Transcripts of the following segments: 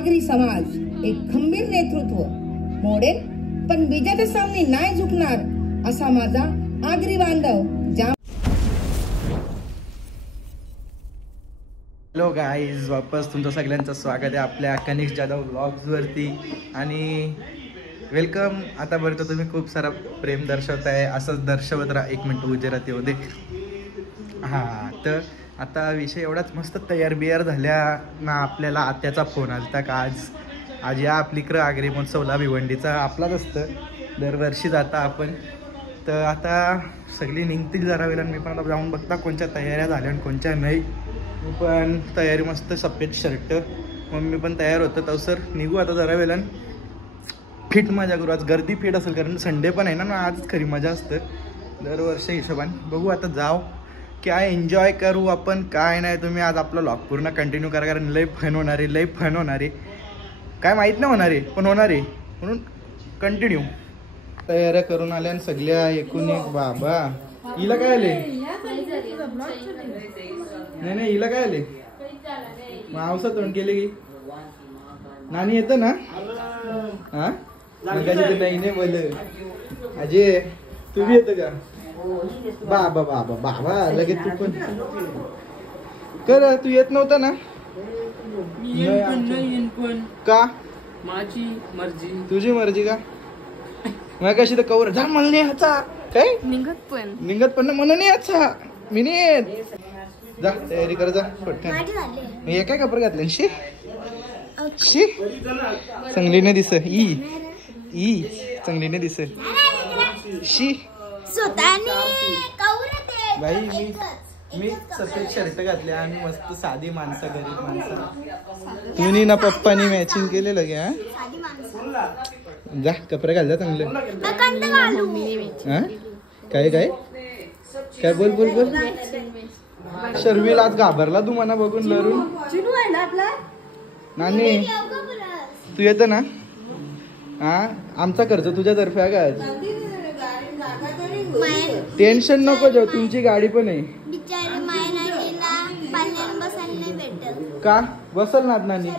आगरी समाज एक खंबीर नेतृत्व मोडेल पण विजेच्या सामने नाही झुकणार असा माझा आगरी बांधव. हॅलो गाईज, वापस तुमचं सगळ्यांचं स्वागत आहे आपल्या कनिष्क जाधव व्लॉग्सवरती आणि वेलकम. आतापर्यंत तुम्ही खूप सारा प्रेम दर्शवताय, असंच दर्शवत राहा. 1 मिनिट उजेरात येऊ दे. हां, तर आता विषय एवढाच मस्त तयार बियार झाल्या ना. आपल्याला आत्याचा फोन आलता का आज या आपलीकडं आगरी महोत्सवला भिवंडीचा आपलाच असतं, दरवर्षी जाता आपण. तर आता सगळी निघतील जरा वेळा. मी पण आता जाऊन बघता कोणत्या तयाऱ्या झाल्या आणि कोणत्या नाही. मी पण तयारी मस्त सफेद शर्ट, मम्मी पण तयार होतं. तर सर निघू आता जरा वेळान. फिट मजा करू. आज गर्दी फिट असेल कारण संडे पण आहे ना, आजच खरी मजा असतं दरवर्षी हिशोबाने. बघू आता जाऊ काय एन्जॉय करू आपण, काय नाही. तुम्ही आज आपला व्लॉग पूर्ण कंटिन्यू करा कारण लय फन होणार आहे, लय फन होणार आहे. काय माहीत नाही होणार आहे पण होणार आहे, म्हणून कंटिन्यू. तयाऱ्या करून आल्या आणि सगळ्या एकूण एक. बाबा हिला काय आले? नाही हिला काय आले? मावसा तोंड केले की नानी येतं ना. हा नाही बोल अजय, तू बी येतं का? बाबा बाबा बाबा लगेच तू पण कर. तू येत नव्हता ना? का? माझी मर्जी. तुझी मर्जी का? मग कशी तर कवर जा मला नाही याचा काय निघत पण म्हणून याचा मी नाही येत. जा तयारी कर जा पटकन. हे काय कपडे घातले? शी शी चांगलीने दिस. ई चांगलीने दिस. शी बाई मी सफेद शर्ट घातले आणि मस्त साधी माणसं, गरीब माणसं. तुम्ही ना पप्पानी मॅचिंग केलेलं घ्या. जा कपडे घाल जा चांगले. काय काय काय बोल बोल बोल. शर्विल आज घाबरला तू मना बघून लरून. नानी तू येत ना? हा आमचा खर्च तुझ्यातर्फे आहे का? टेन्शन नको जाऊ, तुमची गाडी पण आहे. का बसल ना नानी?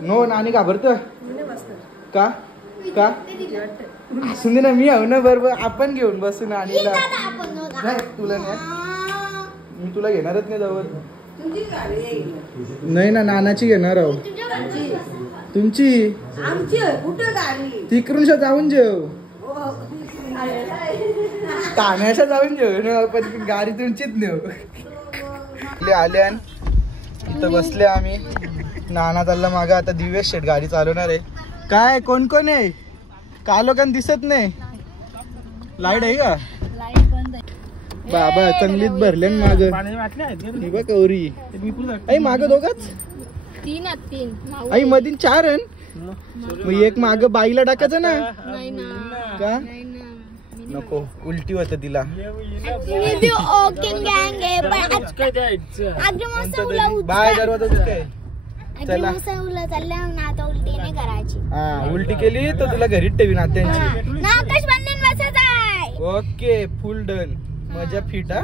नो नानी घाबरत का? का असू दे ना, मी आहो ना बरोबर. आपण घेऊन बसू ना. आणि नाही तुला नाही, मी तुला घेणारच नाही जवळ. नाही ना, नानाची घेणार आहो. तुमची तिकडून जाऊन जेव, ठाण्याशा जाऊन जेव पण गाडी तुमचीच नेऊ. आल्या इथं बसले आम्ही. नाना चालला मागं. आता दिवेश शेट गाडी चालवणार आहे. काय कोण कोण आहे? का लोकांना दिसत नाही. लाईट आहे का? बाबा चांगलीच भरले माग. कौरी आई माग दोघच. 3 आई मधीन 4 मग एक माग बाईला टाकायचं ना. का नको, उलटी होत तिला. बाय दरवाजा काय चला. हा उलटी केली तर तुला घरी ठेवीन आत्यांची. Okay full done. मजा फिट. हा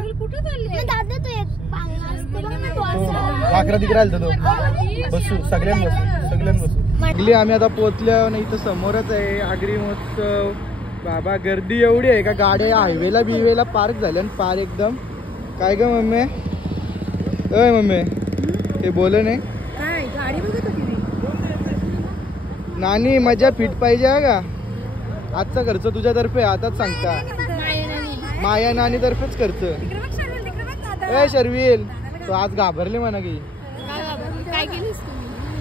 वाकरा तिकडे आलता तो. बसू सगळ्यांना बसू. आम्ही आता पोहोचलो ना. इथं समोरच आहे आगरी महोत्सव. बाबा गर्दी एवढी आहे का गाड्या हायवेला बिवेला पार्क झाल्या पार एकदम. काय ग मम्मी? अय मम्मी ते बोल नाही. नानी मजा फिट पाहिजे का? आजचा खर्च तुझ्यातर्फे आताच सांगता. माया नानी तर्फेच खर्च. ए शर्विल तो आज घाबरले म्हणा की.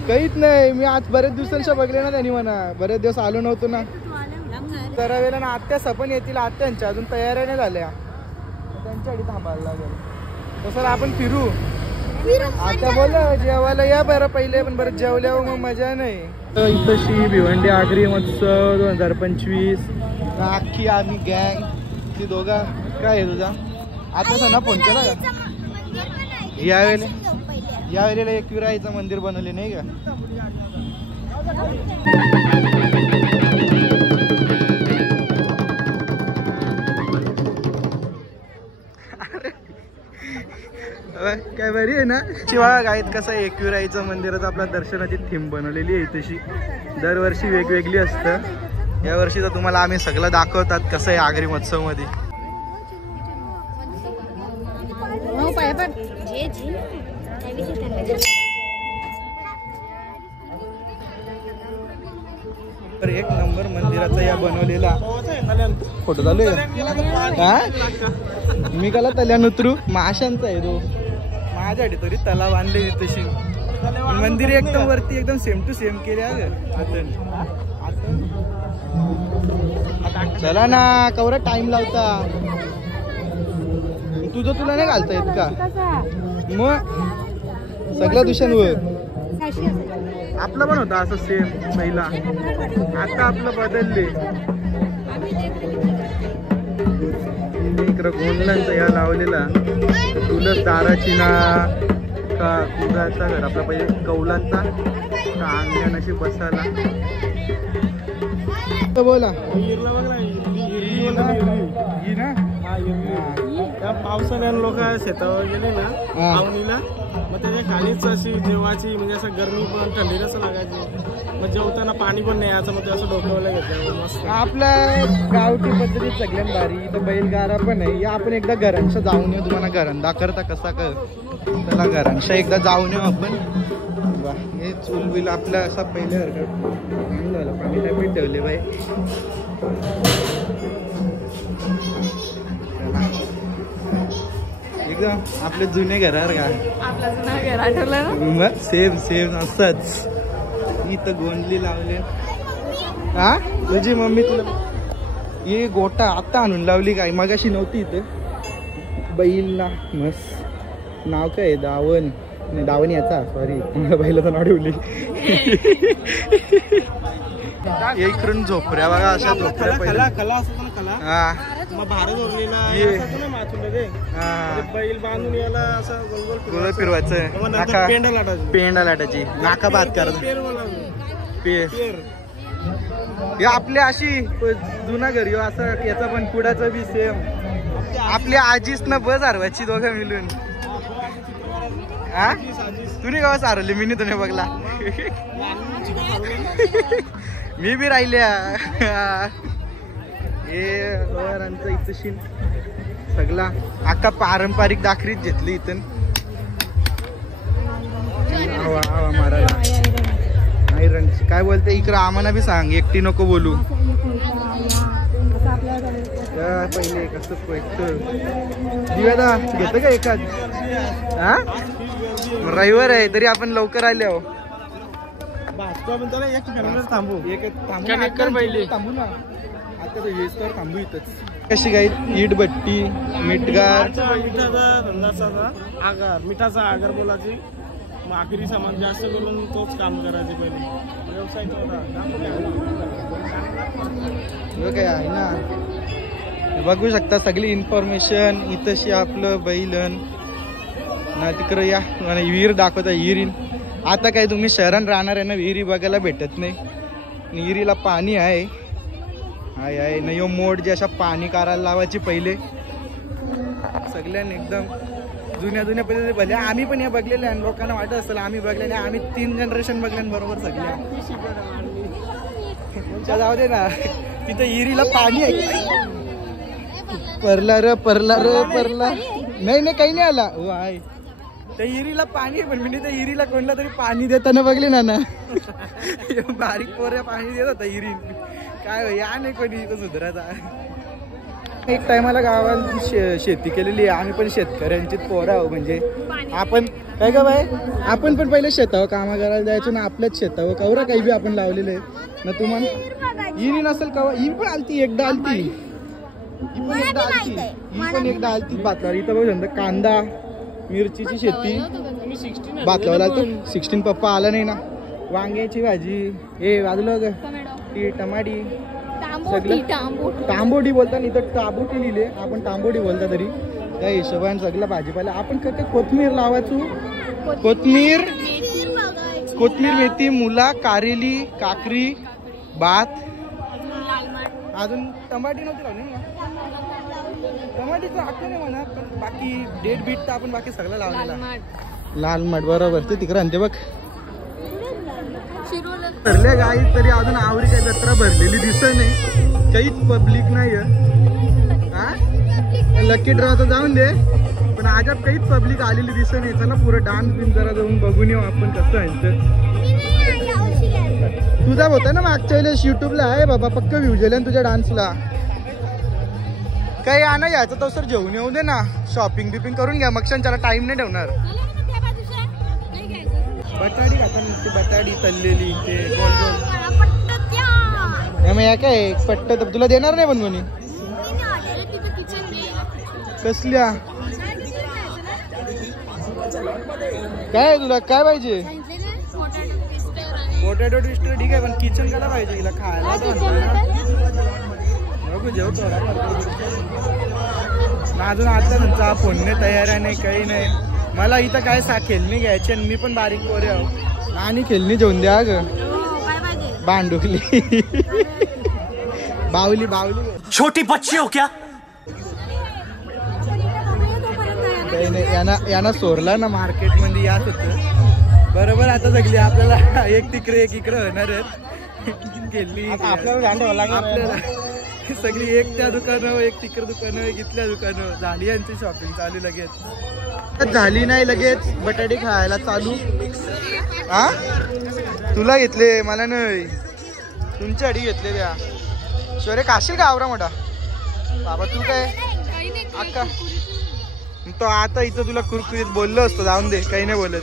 काहीच नाही, मी आज बरेच दिवसांच्या बघले ना त्यांनी म्हणा. बरेच दिवस आलो नव्हतो ना. तर वेळेला ना आत्या सपन येतील. आत्यांच्या अजून तयाऱ्या नाही झाल्या, त्यांच्यासाठी थांबायला लागेल. तसं आपण फिरू. आता बोल जेवायला या बरं पहिले, पण बरं जेवल्यावर मग मजा नाही. इथं भिवंडी आगरी महोत्सव 2025. अख्खी आम्ही गँग ती दोघा. काय आहे तुझा आता ना फोन केला का? यावेळेला एकविराईचं मंदिर बनवले नाही का? काय बरी आहे ना शिवा गाईत कसं एकविराईचं मंदिराचं आपल्या दर्शनाची थीम बनवलेली आहे तशी दरवर्षी वेगवेगळी असतं या वर्षी तर तुम्हाला आम्ही सगळं दाखवतात कसं आहे आगरी महोत्सव मध्ये तर एक नंबर मंदिराचा या बनवलेला फोटो चालू मी काला तल्यान उतरू माशांचा आहे तो माझ्यासाठी तरी तला बांधले तशी मंदिर एकदम वरती एकदम सेम टू सेम केले चला ना कवरा टाइम लावता तुझं तुला नाही घालता येत का मग सगळ्या दिवसांवर आपलं पण होता असं सेम पहिला आता आपलं बदलले इकडं गोंधळांचा या लावलेला तुलस दाराची ना का कुडाचा घर आपला पहिले कौलांचा का अंगण अशी बसायला बोला त्या पावसाळ्यात लोक शेतावर गेले ना आवणीला मग त्याच्या खालीच अशी जेवाची म्हणजे असं गरमी पण थंडी असं लागायची मग जेवताना पाणी पण नाही यायचं मग ते असं डोक्यावरला घेतलं मस्त आपल्या गावठी पद्धतीत सगळ्यात भारी इथं बैलगाडा पण आहे या आपण एकदा घरांशा जाऊन येऊ तुम्हाला घरंदा करता कसा कर त्याला घरांशा एकदा जाऊन येऊ आपण हे चूल बिल आपल्या असा पहिले हरकत पाणी नाही पण ठेवले बाई एकदम आपले जुने घरावर का आपला जुना घर आठवलं मग सेम सेम असंच इथं गोंधली लावले हा तुझी मम्मी तुला ये गोटा आता आणून लावली काय मगाशी नव्हती इथं बैल ना मस्त नाव काय दावण नाही दावण याचा सॉरी बैलाचं नाव ठेवली इकडून झोपऱ्या बघा अशा झोपऱ्या कला कला असतो ना कला हा मग भारत ओरलेला बैल बांधून याला असं गोल गोल फिरवायचं पेंडा लाटायची पेंडा लाटायची नाका बात करायचं पेर या आपल्या अशी जुना घरी असं याचा पण कुडाचं बी सेम आपल्या आजीच ना बस हरवायची दोघं मिळून हा तुम्ही गावा सारवले मी तुम्ही बघला मी बी राहिल्या हे इथं सगळा अख्खा पारंपरिक दाखरीत घेतली इथं आवा मारायला आयरन काय बोलते इकडं आम्हाला बी सांग एकटी नको बोलू पहिले कसं दिव्यादा घेतं का एखाद हा रविवार आहे तरी आपण लवकर आले हो थांबू थांबू ना आता थांबू इथंच कशी काय ईट भट्टी मिठगार मिठाचा आगर बोलायची मग आखरी सामान जास्त करून तोच काम करायचे पहिले व्यवसाय काय आहे ना बघू शकता सगळी इन्फॉर्मेशन इथंशी आपलं बैलन ना तिकडं या विहीर दाखवता विहिरी आता काय तुम्ही शहरात राहणार आहे ना विहिरी बघायला भेटत नाही विहिरीला पाणी आहे आहे ना यो मोड जे अशा पाणी काढायला लावायची पहिले सगळ्यांनी एकदम जुन्या जुन्या पद्धती भले आम्ही पण हे बघलेले आणि लोकांना वाटत असेल आम्ही बघलेले आम्ही 3 जनरेशन बघल्याबरोबर सगळ्या जाऊ दे ना तिथं विहिरीला पाणी आहे परला र परला नाही काही नाही आला हो आहे त्या विहिरीला पाणी आहे पण मी त्या विहिरीला कोणला तरी पाणी देताना बघले ना बारीक पोऱ्या पाणी देत होता विहिरीत काय या नाही कोणी इथं सुधारायचा एक टायमाला गावात शेती केलेली आहे आम्ही पण शेतकऱ्यांची पोरं आहो म्हणजे आपण काय का बाय आपण पण पहिले शेतावर कामा करायला जायचो ना आपल्याच शेतावर कवरा काही बी आपण लावलेलं आहे ना तुम्हाला हिरी नसेल कवा ही पण आलती एकदा आलती ही पण एकदा आलती बातला इथं बघू शकता कांदा मिरचीची शेती बातलावला तो 16 पप्पा आला नाही ना वांग्याची भाजी हे वाजलं ग ती टमाटी तांबोडी बोलता नाही तर टाबोटी लिहिले आपण तांबोडी बोलता तरी त्या हिशोबाने सगळं भाजीपाला आपण काय कोथमीर लावायचो कोथमीर मेथी मुला कारेली काकरी भात अजून टमाटी नव्हती लावली ना टमाटीचं आखून आहे म्हणा, पण बाकी डेट बीट तर आपण बाकी सगळं लावलेलं. लालमाट. लालमाट बरोबर, ते तिकडे आणते बघ. शिरोला. भरले गाई तरी अजून आवडी काही जत्रा भरलेली दिसत नाही, काहीच पब्लिक नाही हा. लकी ड्रॉ तर जाऊन दे, पण आजप काहीच पब्लिक आलेली दिसत नाही. चला पुरं डान्स बिन जरा जाऊन बघून येऊ आपण कसं आहे. तुझा होता ना मागच्या वेळेस युट्यूबला आहे बाबा, पक्क व्ह्यूज आले तुझ्या डान्सला. काही आणा यायचं तर सर जेवून येऊ दे ना, शॉपिंग बिपिंग करून घ्या, मग त्याला टाइम नाही ठेवणार. बटाडी खाता, बटाडी तळलेली ते गोल गोल. या काय पट्ट तर तुला देणार नाही बनवून. कसल्या काय तुला काय पाहिजे? पोटॅटो ट्विस्टर ठीक आहे, पण किचन काला पाहिजे हिला खायला. बघू जेवतो अजून आता तुमचा फोन नाही, तयार नाही, काही नाही. मला इथं काय खेळणी घ्यायची आणि मी पण बारीक पोरे आहो, आणि खेळणी जेवून द्या ग. भांडुकली बावली बावली छोटी बच्ची हो क्या? काही नाही, यांना सोरला ना मार्केट मध्ये यात होत बरोबर. आता सगळी आपल्याला एक तिकडे एक इकडे होणार आहेत. गेली आपल्याला सगळी एक त्या दुकानं, एक तिकडे दुकानं, एक इथल्या दुकानं. झाली यांची शॉपिंग चालू लगेच. झाली नाही लगेच बटाटे खायला चालू. हा तुला घेतले, मला नाही, तुमच्या अडी घेतले त्या. शोरे खाशील का आवरा मोठा बाबा? तू काय अक्का तो आता इथं तुला कुरकुरीत बोललो असतो, जाऊन दे, काही नाही बोलत.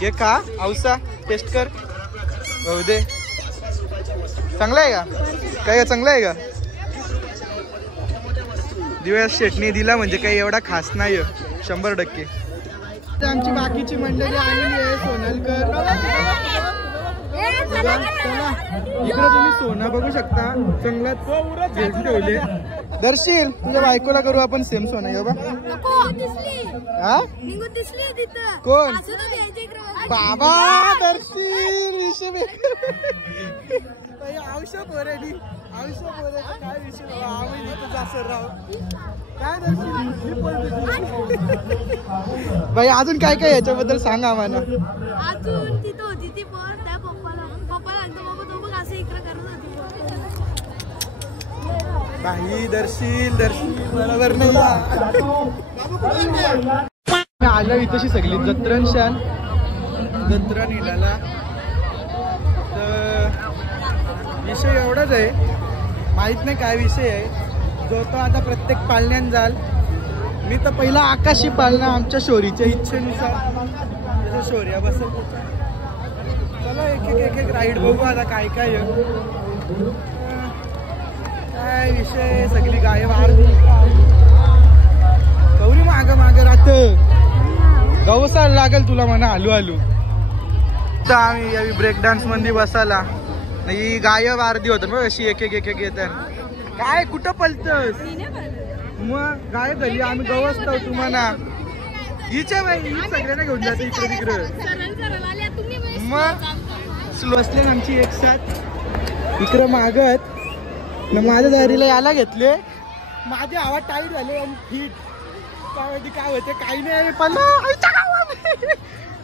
हे खा औसा, टेस्ट कर, हो दे. चांगला आहे का? काय चांगलं आहे का? दिवस चटणी दिला म्हणजे काही एवढा खास नाही 100%. आमची बाकीची मंडळी आलेली आहे. सोनलकर इकडे तुम्ही सोना बघू शकता, चांगलाच घेऊन ठेवले. दर्शील तुझ्या बायकोला करू आपण सेम सोना. ये बा हा कोण बाबा? दर्शील विषय आयुष्य पोरेली, आयुष्य पोरे काय विषय राव काय भाई. अजून काय काय याच्याबद्दल सांगा आम्हाला. अजून तिथं होती ती पण त्या पप्पाला असं इकडे करत होती. बाई दर्शील बरोबर नाही. आलं इथंशी सगळी जत्रण शान जत्रा निघाला. तर विषय एवढाच आहे, माहित नाही काय विषय आहे, जो तो आता प्रत्येक पाळण्यात जाल. मी तर पहिला आकाशी पाळणा आमच्या शोरीच्या इच्छेनुसार त्याच्या शोर्या बसेल. चला एक एक राईड बघू आता काय काय काय विषय. सगळी गाय वार गौरी माग राहत गवसाला लागेल तुला म्हणा आलू आलू. तर आम्ही यावी ब्रेक डान्स मध्ये बसायला नाही, गाय वारदी होत मग अशी एक एक येतात. काय कुठं पलतस मग गाय झाली, आम्ही गवसतो तुम्हाला. हिच्या बाई ही सगळ्यांना घेऊन जाते इकडे तिकडे. मग स्लो असले आमची एक साथ इकडं मागत ना. माझ्या दारीला याला घेतले, माझे आवाज टाईट झाले आणि फिट काय होते काही नाही. पण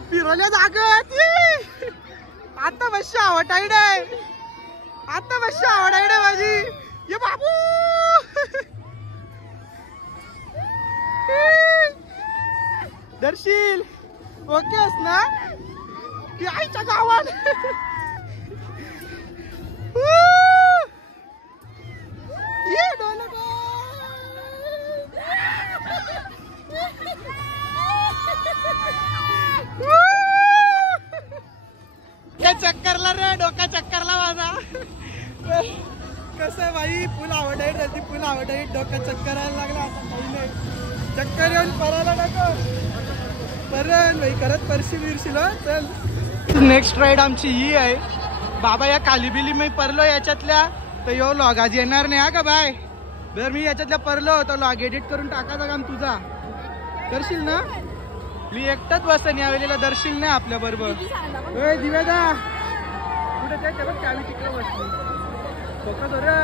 फिरवल्या जागत आता बस आवाज टाईट आहे, आता बस आवाज टाईट आहे माझी. ये बाबू दर्शील ओकेस ना की आईच्या गावात. चक्करला रे, डोका चक्करला माझा. कसं आहे बाई, फुल आवडाई राहते, फुल आवडाई, डोका चक्कर यायला लागला. आता काही नाही, चक्कर येऊन परायला नको परत भाई, करत परशी बिरशील. चल नेक्स्ट राईड आमची ही आहे बाबा. या कालीबिली मी परलो याच्यातल्या, तर यो लॉग आज येणार नाही हा का बाय. जर मी याच्यातल्या परलो होतो लॉग एडिट करून टाकायचा काम तुझा करशील ना. मी एकटाच बसन यावेळेला, दर्शील नाही आपल्या बरोबर. दिव्यादा कुठे जायचं बघ, आम्ही तिकडे बसलो. फोकस हो रे.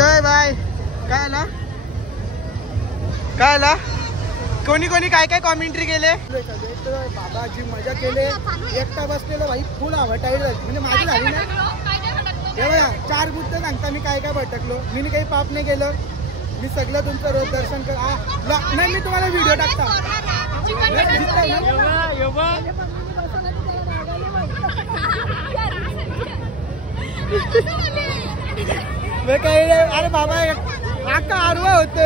जय बाय. काय आला काय आला कोणी कोणी काय काय कॉमेंट्री केले. बाबाजी मजा केले. एकटा बसलेलो भाई फुल टाईट झाली म्हणजे माझी झाली ना. हे बघा 4 गुत्त सांगता मी काय काय भटकलो. मी काही पाप नाही केलं. मी सगळं तुमचं रोज दर्शन कर. नाही मी तुम्हाला व्हिडिओ टाकता. काही अरे बाबा आका आरवा होत.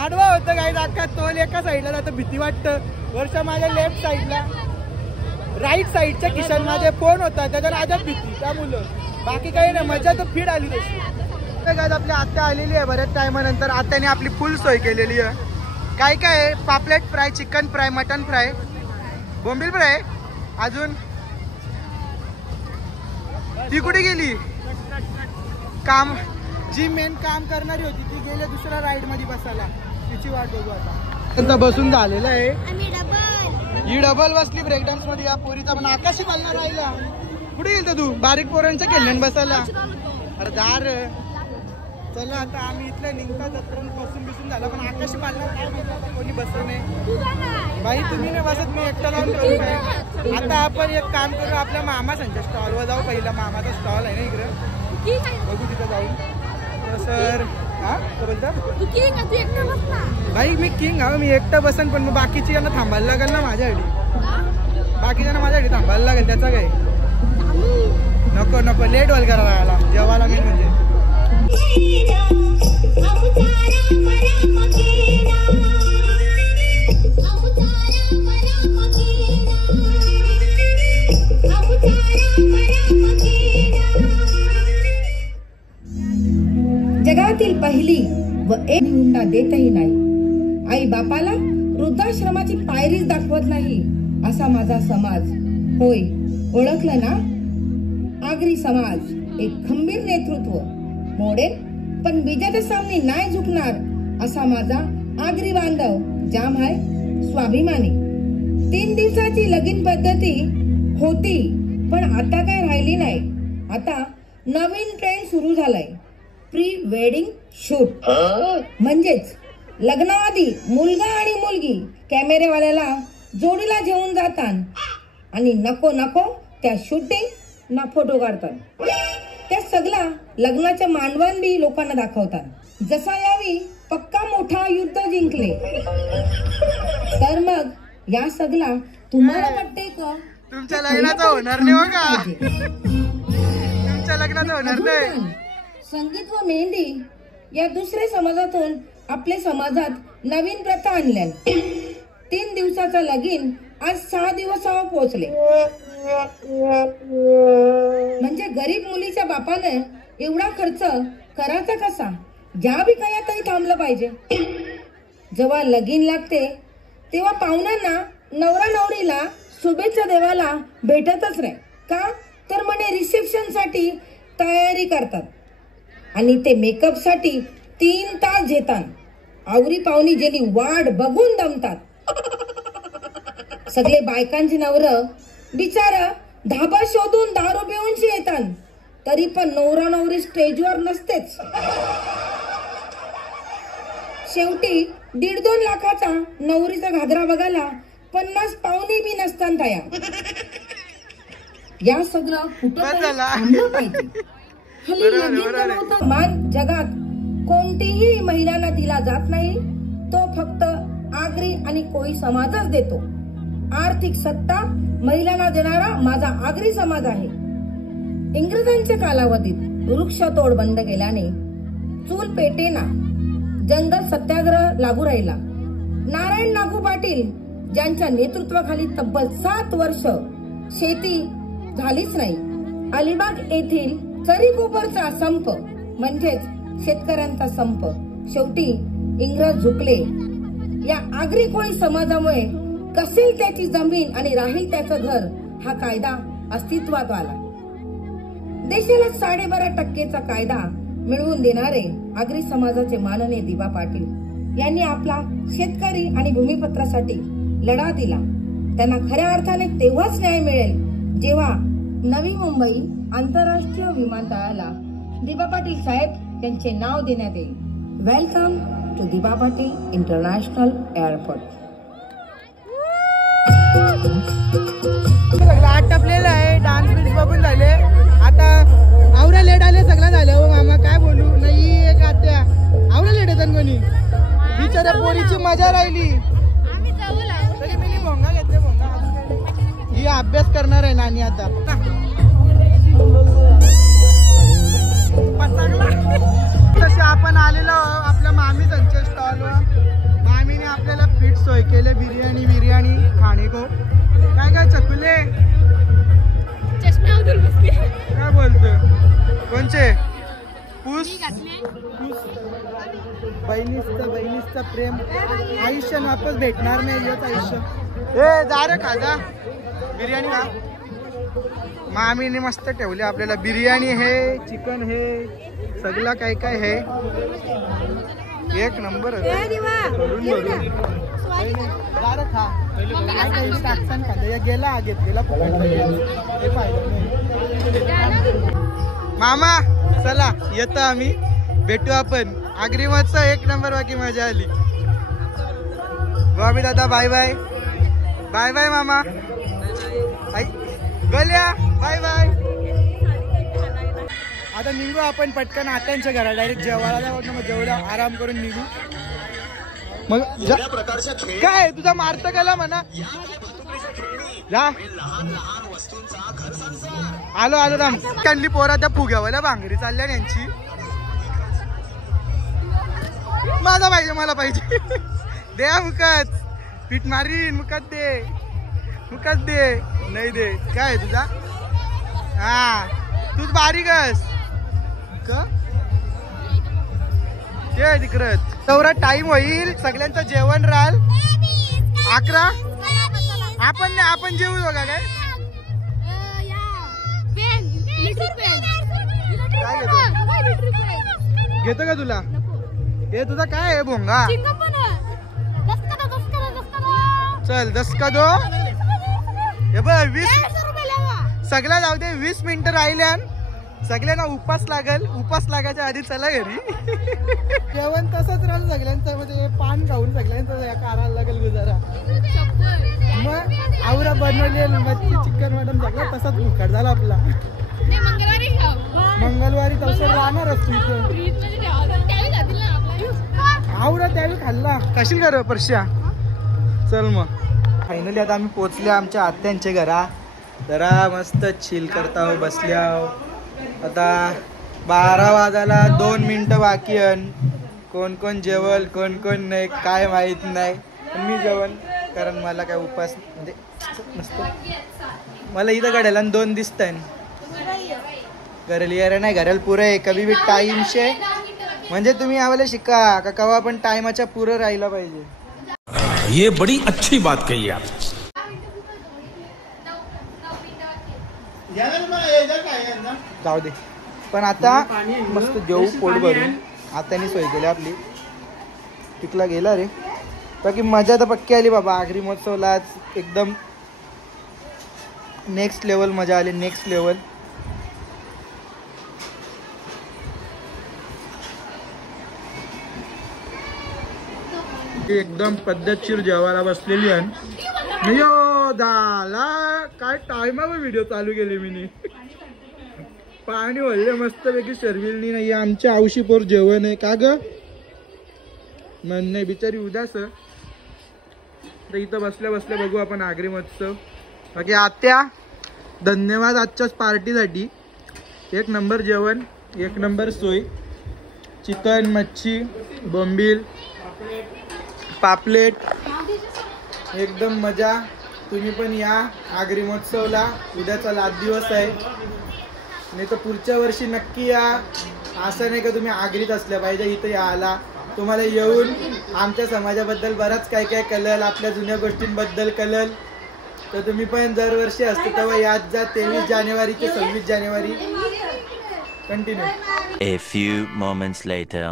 आडवा होतं काही अख्खा तोल एका साईडला जातं. भीती वाटतं. वर्षा माझ्या लेफ्ट साईडला राईट साईडच्या खिशात माझे फोन होता त्याच्यावर आजच भीती त्या मुलं. बाकी काही नाही मजा तर फीड आली तशी. आपली आत्या आलेली आहे बऱ्याच टायमानंतर. आत्याने आपली फुल सोय केलेली आहे. काय काय आहे पापलेट fry chicken fry mutton fry बोंबील फ्राय. अजून ती कुठे गेली. काम जी मेन काम करणारी होती ती गेले दुसऱ्या राईड मध्ये बसायला. तिची वाट बघू आता. बसून झालेलं आहे. ही डबल बसली ब्रेक डान्स मध्ये. या पोरीचा पण आकाशी पालना राहिला. कुठे गेलता तू बारीक पोरांच्या खेळण्यात बसायला. अरे दार चला आता आम्ही इथलं निघता जत्रण बसून बिसून झालं. पण आकाशी पालना काय माहिती कोणी बसत नाही. बाई तुम्ही नाही बसत मी एकटा लावून ठेवून काय. आता आपण एक काम करू आपल्या मामा संच्या स्टॉलवर जाऊ. पहिला मामाचा स्टॉल आहे ना इकडं बघू तिथं जाऊन. सर हा बोलता भाई मी किंग हा. मी एकटा बसन पण मग बाकीची यांना थांबायला लागेल ना माझ्यासाठी. बाकीच्यांना माझ्यासाठी थांबायला लागेल. त्याचा काय नको नको लेट व्हायला करायला जेवायला मेन म्हणजे. जगातील पहिली व एक हुंडा देतही नाही. आई बापाला वृद्धाश्रमाची पायरीच दाखवत नाही असा माझा समाज. होय ओळखलं ना. आगरी समाज एक खंबीर नेतृत्व. मॉडेल पण विजेच्या सामने नाही झुकणार असा माझा आगरी बांधव. जाम आहे स्वाभिमानी. 3 दिवसाची लगीन पद्धती होती पण आता काय राहिली नाही. आता नवीन ट्रेंड सुरू झालाय. Pre wedding shoot. म्हणजेच लग्नाआधी मुलगा आणि मुलगी कॅमेरेवाल्याला जोडीला घेऊन जातात आणि नको नको त्या शूटिंग ना फोटो काढतात. त्या सगळा लग्नाच्या मांडवण बी लोकांना दाखवतात. जसा यावी पक्का मोठा युद्ध जिंकले. तर मग या सगळा तुम्हाला वाटते का तुमच्या लग्नाचं होणार नाही बघा. तुमच्या लग्नाचं होणार नाही. संगीत व मेहंदी या दुसऱ्या समाजातून आपल्या समाजात नवीन प्रथा आणल्या. 3 दिवसाचा लगीन आज 6 दिवसावर पोहोचले. म्हणजे गरीब मुलीच्या बापाने एवढा खर्च करायचा कसा. ज्या बी काय तरी थांबलं पाहिजे. जेव्हा लगीन लागते तेव्हा पाहुण्यांना नवरा नवरीला शुभेच्छा देवाला भेटतच नाही. का तर म्हणे रिसेप्शन साठी तयारी करतात आणि ते मेकअप साठी 3 तास घेतात. आवरी पाहुणी गेली वाट बघून दमतात. सगळे बायकांचे नवर बिचारा धाबा शोधून दारू पिऊनशी येतात. तरी पण नवरा नवरी स्टेजवर नसतेच. शेवटी 1.5-2 लाखाचा नवरीचा घागरा बघायला 50 पाहुणे बी नसतात तयार. या सगळं कुठं मान जगात कोणतीही महिलांना दिला जात नाही. तो फक्त आगरी आणि कोळी समाजच देतो. आर्थिक सत्ता महिलांना देणारा माझा आगरी समाज आहे. इंग्रजांच्या कालावधीत वृक्षतोड बंद केल्याने चूल पेटेना जंगल सत्याग्रह लागू राहिला. नारायण नागू पाटील ज्यांच्या नेतृत्वाखाली तब्बल 7 वर्ष शेती झालीच नाही. अलिबाग येथील चरीकोपरचा संप म्हणजेच शेतकऱ्यांचा संप शेवटी इंग्रज झुकले. या आगरी कोळी समाजामुळे कसेल त्याची जमीन आणि राहील त्याचं घर हा कायदा अस्तित्वात आला. देशाला 12.5% कायदा मिळवून देणारे आगरी समाजाचे माननीय दिबा पाटील यांनी आपला शेतकरी आणि भूमिपत्रासाठी लढा दिला. त्यांना खऱ्या अर्थाने तेव्हाच न्याय मिळेल जेव्हा नवी मुंबई आंतरराष्ट्रीय विमानतळाला दिबा पाटील साहेब यांचे नाव देण्यात येईल. वेलकम टू दिबा पाटील इंटरनॅशनल एअरपोर्ट. सगळं आटपलेलं आहे. डान्स बीन्स बघून झाले. आता आवरा लेट आले सगळं झालं. हो मामा काय बोलू नाही. एक आत्या आवरा लेट येतात कोणी बिचाऱ्या पोरीची मजा राहिली. तरी मी भोंगा घेतले. भोंगा ही अभ्यास करणार आहे नानी आता. तसे आपण आलेलो आपल्या मामी संचे स्टॉलवर. मामीने आपल्याला फिट सोय केले. बिर्याणी खाणे को काय चकुले काय बोलतो कोणचे पूस बहिणीचं प्रेम आयुष्य वापस भेटणार नाही. येत आयुष्य ए जा रे खाजा बिर्याणी खा. मामीने मस्त ठेवले आपल्याला. बिर्याणी हे चिकन हे सगळं काय काय हे एक नंबर गेला घेतलेला. मामा चला येतो आम्ही. भेटू आपण. आगरी महोत्सव एक नंबर. बाकी मजा आली. बाबी दादा बाय बाय. बाय बाय मामा. गल्या बाय बाय. आता निघू आपण पटकन आत्यांच्या घरा. डायरेक्ट जेवायला जाऊ. मग जेवला आराम करून निघू. मग काय तुझा मार्त गेला म्हणा. जा आलो राम. त्यांनी पोरा त्या फुग्यावाल्या भांगरी चालल्या यांची. माझा पाहिजे मला पाहिजे. दे मुकत पीठ मारीन. मुकत दे नाही दे. काय तुझा हा तूच बारीकस ते तिकडं. तेवढा टाइम होईल. सगळ्यांचं जेवण राहील 11. आपण जेवू बघा. काय घेतो का तुला. हे तुझा काय आहे भोंगा. चल 10 का 2. हे बघ 20 सगळ्या जाऊ दे. 20 मिनिटं राहिल्या. सगळ्यांना उपास लागायच्या आधी चला घरी. जेवण तसंच राहिलं सगळ्यांचं. म्हणजे पान खाऊन सगळ्यांचं करायला लागेल गुजारा. मग आवरा बनवले मच्छी चिकन मटन सगळं तसाच उखाड झाला आपला. मंगळवारी तसं राहणारच तुझं. आवरा त्यावेळी खाल्ला कशी कर परश्या. चल मग फायनली आता आम्ही पोचले आमच्या आत्यांच्या घरा. जरा मस्त चिल करता बसल्या. आता 12 वाजायला 2 मिनिटं बाकी. कोण कोण जेवल कोण कोण नाही काय माहित नाही. मी जेवण कारण मला काय उपास म्हणजे नसतो. मला इथं घड्याला 2 दिसतंय. घराला यार नाही घराला पुरं आहे. कधी बी टाइम शे म्हणजे तुम्ही आम्हाला शिका का कवा पण टायमाच्या पुरं राहिला पाहिजे. ये बड़ी अच्छी बात कही आप. जाऊ दे पण आता मस्त जेवू पोट भरून. आत्याने सोय केली आपली. तिकला गेला रे. बाकी मजा तर पक्की आली बाबा. आगरी महोत्सवला आज एकदम नेक्स्ट लेवल मजा आली. Next level. एकदम पद्धतशीर जेवायला बसलेली आहे. झाला काय टायमावर व्हिडिओ चालू केली मी. पाणी वळले मस्त पैकी शर्विलनी नाही. आमच्या आवशी पोर जेवण आहे का ग. मन नाही बिचारी उदास. तर इथं बसल्या बसल्या बघू आपण आगरी महोत्सव. बाकी आत्या धन्यवाद आजच्याच पार्टीसाठी. एक नंबर जेवण एक नंबर सोय. चिकन, मच्छी, बोंबील, पापलेट, एकदम मजा. तुम्ही पण या आगरी महोत्सवला. उद्याचा लास्ट दिवस आहे, नाही तर पुढच्या वर्षी नक्की या. असं नाही का तुम्ही आगरीत असल्या पाहिजे, इथं यायला तुम्हाला येऊन आमच्या समाजाबद्दल बराच काय काय कळेल, आपल्या जुन्या गोष्टींबद्दल कळेल. तर तुम्ही पण दरवर्षी असते तेव्हा यात जा. 23 जानेवारी ते 26 जानेवारी. Continue. A few moments later.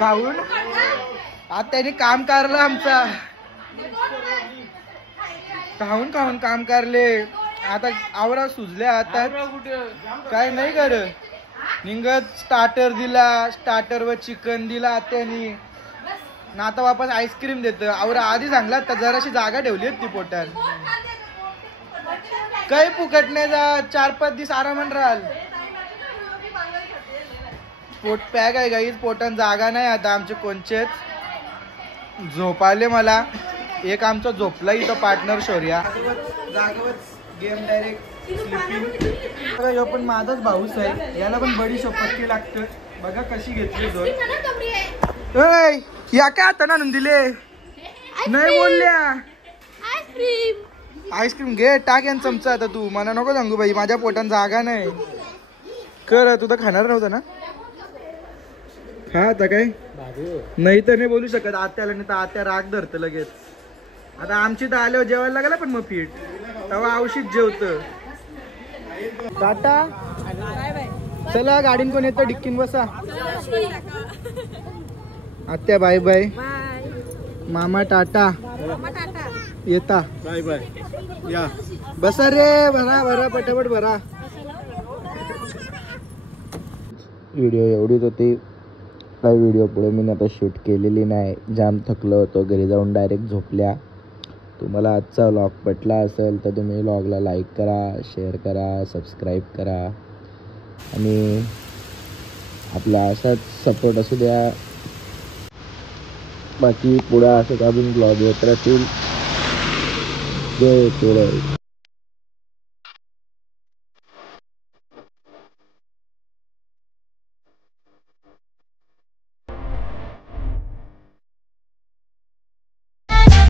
खाऊन आता त्याने काम करलं आमचा. खाऊन खाऊन काम करले. आता आवरा सुजल्या. आता काय नाही कर निघत. स्टार्टर दिला, स्टार्टर वर चिकन दिला त्यानी ना. आता वापस आईस्क्रीम देत. आवरा आधी सांगला तर जराशी जागा ठेवली ती पोटात. काही फुकट नाही जा. 4-5 दिवस आरामात राहाल. पोट पॅक आहे गाईच. पोटात जागा नाही आता आमचे कोणचेच. झोप आले मला. एक आमचा झोपला इथं पार्टनर शौर्या. जागेवर गेम डायरेक्ट स्लिपिंग. बघा पण माझाच भाऊस आहे. याला पण बडी पक्की लागतं. बघा कशी घेतली जोर. या काय आता ना दिले नाही बोलल्या. आईस्क्रीम घे. टाक यांना चमचा. आता तू मला नको सांगू बाई, माझ्या पोटात जागा नाही. कर तू तर खाणार नव्हता ना. हा आता काय नाही तर नाही बोलू शकत आत्याला, नाही तर आत्या राग धरत लगेच. आता आमची तर आल्यावर जेवायला लागला पण मग पीठ तेव्हा औषध जेवत. टाटा. चला गाडीन कोण येतं डिक्कीन बसा. आत्या बाय बाय. मामा टाटा. येता बाय बाय. या बसा रे. भरा भरा पटापट भरा. व्हिडिओ एवढीच होती. काही व्हिडिओ पुढे मी आता शूट केलेली नाही. जाम थकलो होतो. घरी जाऊन डायरेक्ट झोपल्या. तुम्हाला आजचा व्लॉग पटला असेल तर तुम्ही व्लॉगला लाईक करा, शेअर करा, सबस्क्राईब करा आणि आपला असाच सपोर्ट असू द्या. बाकी पुढे असं अजून ब्लॉग येत राहतील. जय